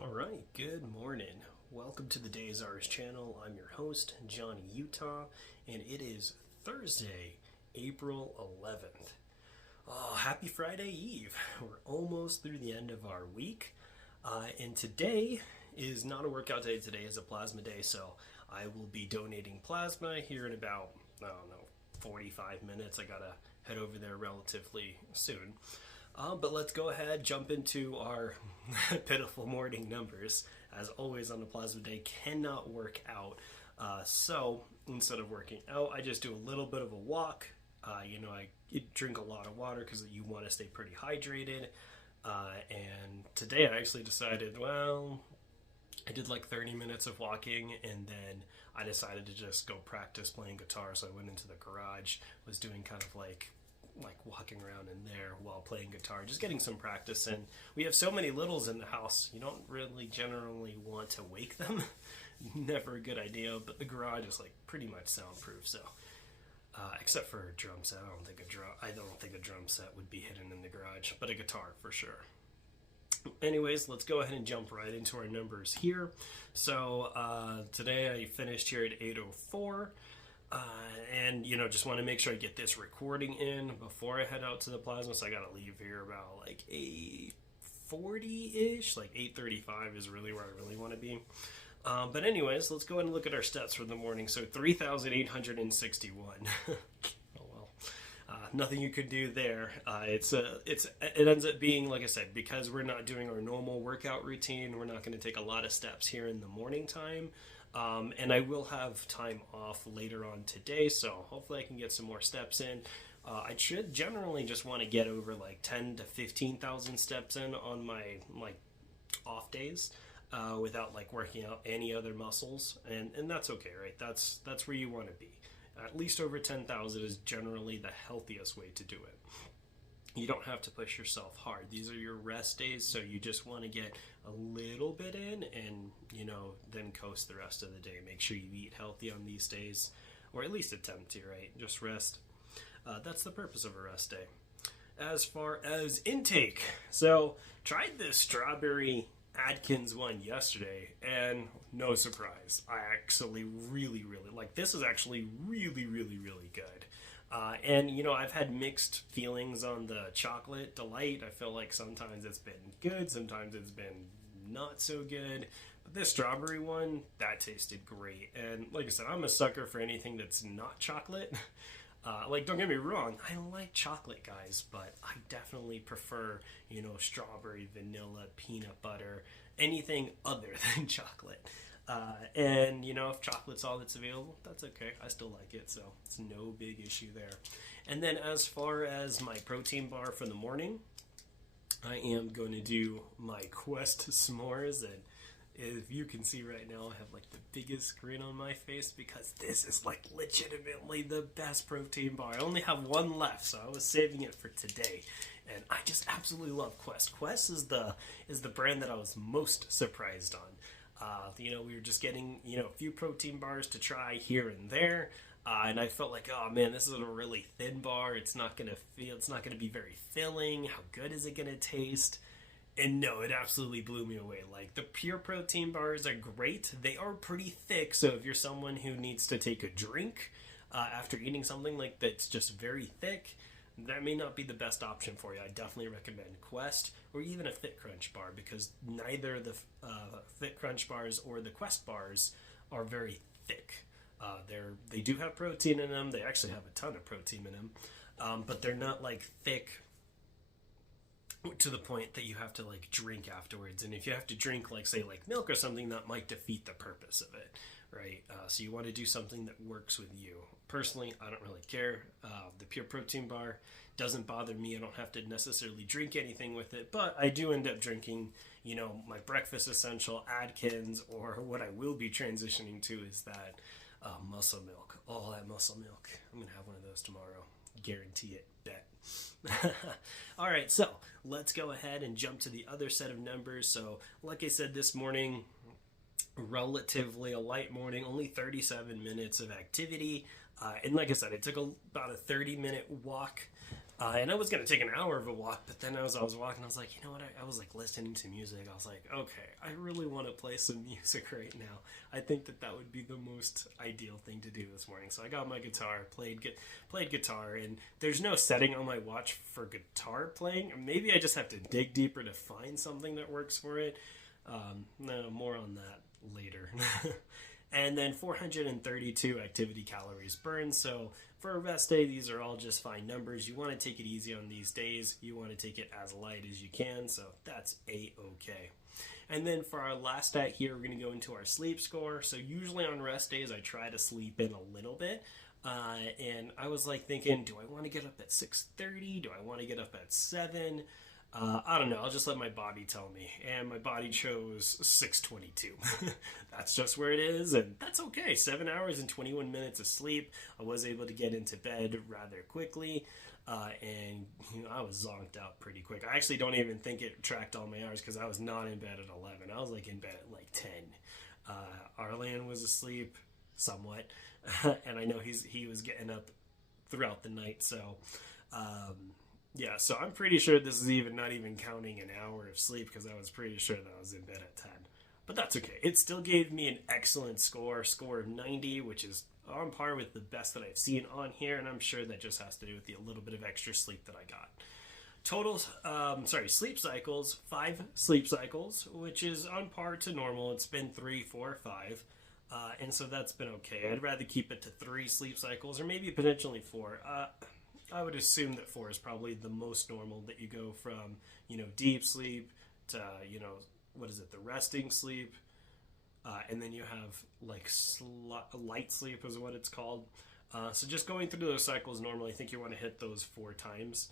All right, good morning. Welcome to the TheDayIsOurz channel. I'm your host, Johnny Utah, and it is Thursday, April 11th. Oh, happy Friday Eve. We're almost through the end of our week, and today is not a workout day. Today is a plasma day, so I will be donating plasma here in about, I don't know, 45 minutes. I gotta head over there relatively soon. But let's go ahead, jump into our pitiful morning numbers. As always on the plasma day, cannot work out. So instead of working out, I just do a little bit of a walk. I drink a lot of water because you want to stay pretty hydrated. And today I actually decided, well, I did like 30 minutes of walking, and then I decided to just go practice playing guitar. So I went into the garage, was doing kind of like walking around in there while playing guitar, just getting some practice in. We have so many littles in the house, you don't really generally want to wake them. Never a good idea, but the garage is like pretty much soundproof, so except for a drum set. I don't think a drum set would be hidden in the garage, but a guitar for sure. Anyways, let's go ahead and jump right into our numbers here. So today I finished here at 8:04. And just want to make sure I get this recording in before I head out to the plasma. So I gotta leave here about like 8:40-ish, like 8:35 is really where I really want to be. But anyways, let's go ahead and look at our stats for the morning. So 3,861. Oh well, nothing you could do there. It ends up being, like I said, because we're not doing our normal workout routine. We're not going to take a lot of steps here in the morning time. And I will have time off later on today, so hopefully I can get some more steps in. I should generally just want to get over like 10 to 15,000 steps in on my off days without like working out any other muscles, and that's okay, right? That's where you want to be. At least over 10,000 is generally the healthiest way to do it. You don't have to push yourself hard. These are your rest days, so you just want to get a little bit in and, then coast the rest of the day. Make sure you eat healthy on these days, or at least attempt to, right? Just rest. That's the purpose of a rest day. As far as intake, so tried this strawberry Atkins one yesterday, and no surprise, I actually really, really like this. Is actually really, really, really good. And I've had mixed feelings on the chocolate delight. I feel like sometimes it's been good, sometimes it's been not so good. But this strawberry one, that tasted great. And like I said, I'm a sucker for anything that's not chocolate. Don't get me wrong, I like chocolate, guys, but I definitely prefer, strawberry, vanilla, peanut butter, anything other than chocolate. And if chocolate's all that's available, that's okay. I still like it, so it's no big issue there. And then as far as my protein bar for the morning, I am going to do my Quest s'mores, and if you can see right now, I have like the biggest grin on my face because this is like legitimately the best protein bar. I only have one left, so I was saving it for today, and I just absolutely love Quest. Quest is the brand that I was most surprised on. We were just getting, a few protein bars to try here and there. And I felt like, oh man, this is a really thin bar. It's not going to be very filling. How good is it going to taste? And no, it absolutely blew me away. Like, the pure protein bars are great. They are pretty thick. So if you're someone who needs to take a drink after eating something like that's just very thick, that may not be the best option for you. I definitely recommend Quest or even a Fit Crunch bar, because neither the Fit Crunch bars or the Quest bars are very thick. They do have protein in them. They actually have a ton of protein in them, but they're not like thick to the point that you have to like drink afterwards. And if you have to drink like milk or something, that might defeat the purpose of it, right? So you want to do something that works with you. Personally, I don't really care. The pure protein bar doesn't bother me. I don't have to necessarily drink anything with it, but I do end up drinking, my breakfast essential Atkins, or what I will be transitioning to is that muscle milk. Oh, that muscle milk. I'm going to have one of those tomorrow. Guarantee it. Bet. All right, so let's go ahead and jump to the other set of numbers. So like I said, this morning, relatively a light morning, only 37 minutes of activity. And like I said, it took about a 30-minute walk And I was going to take an hour of a walk, but then as I was walking, I was like, you know what? I was like listening to music. I was like, okay, I really want to play some music right now. I think that would be the most ideal thing to do this morning. So I got my guitar, played guitar, and there's no setting on my watch for guitar playing. Maybe I just have to dig deeper to find something that works for it. No, more on that later. And then 432 activity calories burned. So for a rest day, these are all just fine numbers. You want to take it easy on these days. You want to take it as light as you can. So that's A-okay. And then for our last stat here, we're going to go into our sleep score. So usually on rest days, I try to sleep in a little bit. And I was like thinking, do I want to get up at 6:30? Do I want to get up at 7? I don't know. I'll just let my body tell me. And my body chose 6:22. That's just where it is, and that's okay. 7 hours and 21 minutes of sleep. I was able to get into bed rather quickly, and I was zonked out pretty quick. I actually don't even think it tracked all my hours because I was not in bed at 11. I was like in bed at like 10. Arlan was asleep somewhat, and I know he was getting up throughout the night, so... yeah, so I'm pretty sure this is not even counting an hour of sleep because I was pretty sure that I was in bed at 10. But that's okay. It still gave me an excellent score of 90, which is on par with the best that I've seen on here, and I'm sure that just has to do with the little bit of extra sleep that I got. Sleep cycles, 5 sleep cycles, which is on par to normal. It's been 3, 4, 5. And so that's been okay. I'd rather keep it to 3 sleep cycles or maybe potentially 4. I would assume that 4 is probably the most normal, that you go from, deep sleep to, the resting sleep. And then you have like light sleep is what it's called. So just going through those cycles normally, I think you want to hit those 4 times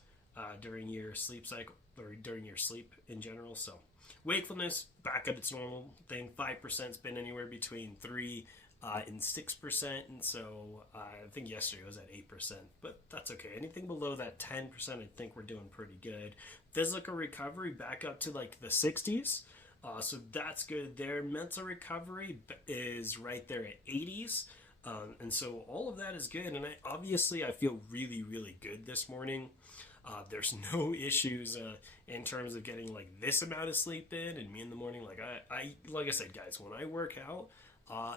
during your sleep cycle or during your sleep in general. So wakefulness back at its normal thing. 5% has been anywhere between 3 and 6%, and so I think yesterday was at 8%, but that's okay. Anything below that 10%, I think we're doing pretty good. Physical recovery back up to like the 60s, so that's good there. Mental recovery is right there at 80s, and so all of that is good, and I feel really, really good this morning. There's no issues in terms of getting like this amount of sleep in, and me in the morning, like I said, guys, when I work out,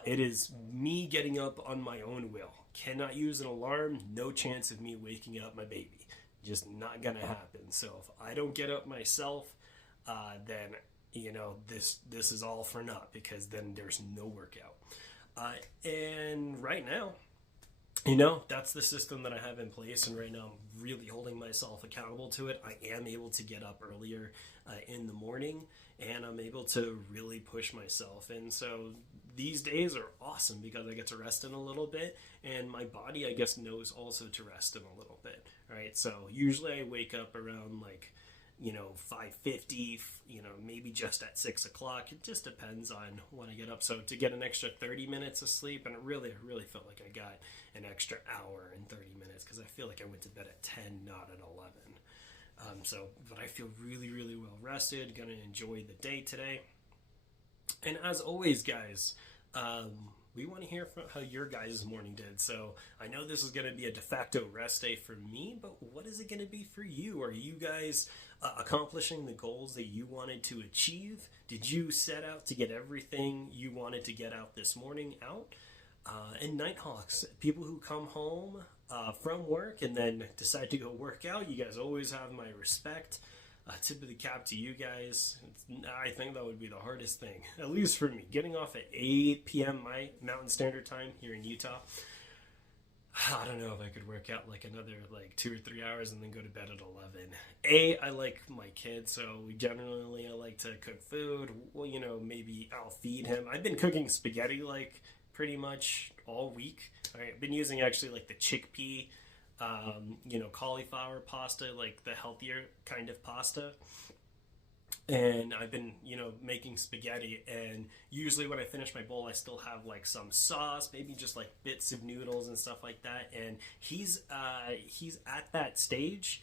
it is me getting up on my own will. Cannot use an alarm. No chance of me waking up my baby. Just not gonna happen. So if I don't get up myself, then this is all for naught because then there's no workout. And right now, that's the system that I have in place, and right now I'm really holding myself accountable to it. I am able to get up earlier in the morning, and I'm able to really push myself. And so these days are awesome because I get to rest in a little bit, and my body, I guess, knows also to rest in a little bit, right? So usually I wake up around 5:50, maybe just at 6 o'clock. It just depends on when I get up. So to get an extra 30 minutes of sleep, and I really felt like I got an extra hour and 30 minutes because I feel like I went to bed at 10, not at 11. But I feel really, really well rested. Gonna enjoy the day today. And as always, guys, we want to hear from how your guys' morning did. So I know this is going to be a de facto rest day for me, but what is it going to be for you? Are you guys accomplishing the goals that you wanted to achieve? Did you set out to get everything you wanted to get out this morning out? And Nighthawks, people who come home from work and then decide to go work out, you guys always have my respect. Tip of the cap to you guys. I think that would be the hardest thing, at least for me. Getting off at 8 p.m. my Mountain Standard Time here in Utah. I don't know if I could work out like another 2 or 3 hours and then go to bed at 11. I like my kid, so I like to cook food. Well, maybe I'll feed him. I've been cooking spaghetti pretty much all week. I've been using actually the chickpea cauliflower pasta, like the healthier kind of pasta. And I've been, making spaghetti, and usually when I finish my bowl, I still have some sauce, maybe just bits of noodles and stuff like that. And he's at that stage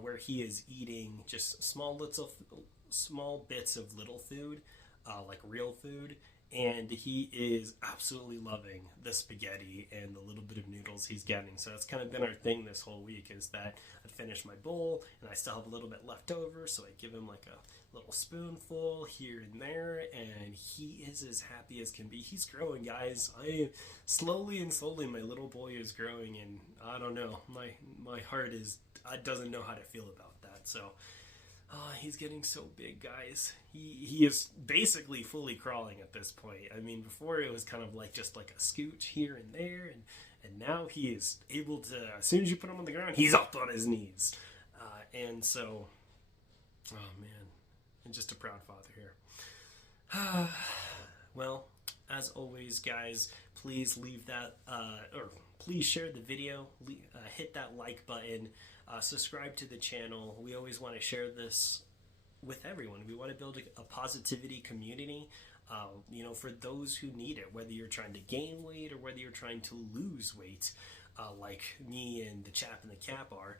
where he is eating just small bits of little food, like real food. and he is absolutely loving the spaghetti and the little bit of noodles he's getting. So it's kind of been our thing this whole week, is that I finish my bowl and I still have a little bit left over, so I give him like a little spoonful here and there, and he is as happy as can be. He's growing, guys. Slowly and slowly my little boy is growing, and I don't know, my heart doesn't know how to feel about that. So he's getting so big, guys. He is basically fully crawling at this point. I mean, before it was kind of like just like a scooch here and there, and now he is able to, as soon as you put him on the ground, he's up on his knees. And so, oh man, I'm just a proud father here. Well, as always, guys, please leave that, or please share the video, hit that like button, subscribe to the channel. We always want to share this with everyone. We want to build a positivity community, for those who need it, whether you're trying to gain weight or whether you're trying to lose weight, like me and the chap in the cap are.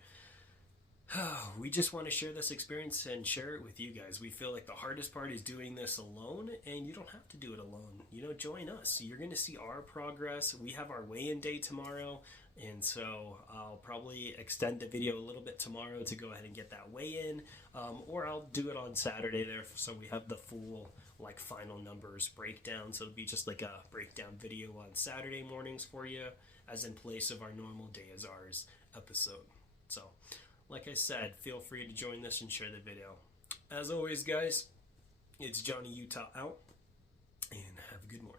We just want to share this experience and share it with you guys. We feel like the hardest part is doing this alone, and you don't have to do it alone. Join us. You're going to see our progress. We have our weigh-in day tomorrow, and so I'll probably extend the video a little bit tomorrow to go ahead and get that weigh-in, or I'll do it on Saturday there, so we have the full final numbers breakdown. So it'll be just like a breakdown video on Saturday mornings for you, as in place of our normal Day Is Ours episode. So, like I said, feel free to join this and share the video. As always, guys, it's Johnny Utah out, and have a good morning.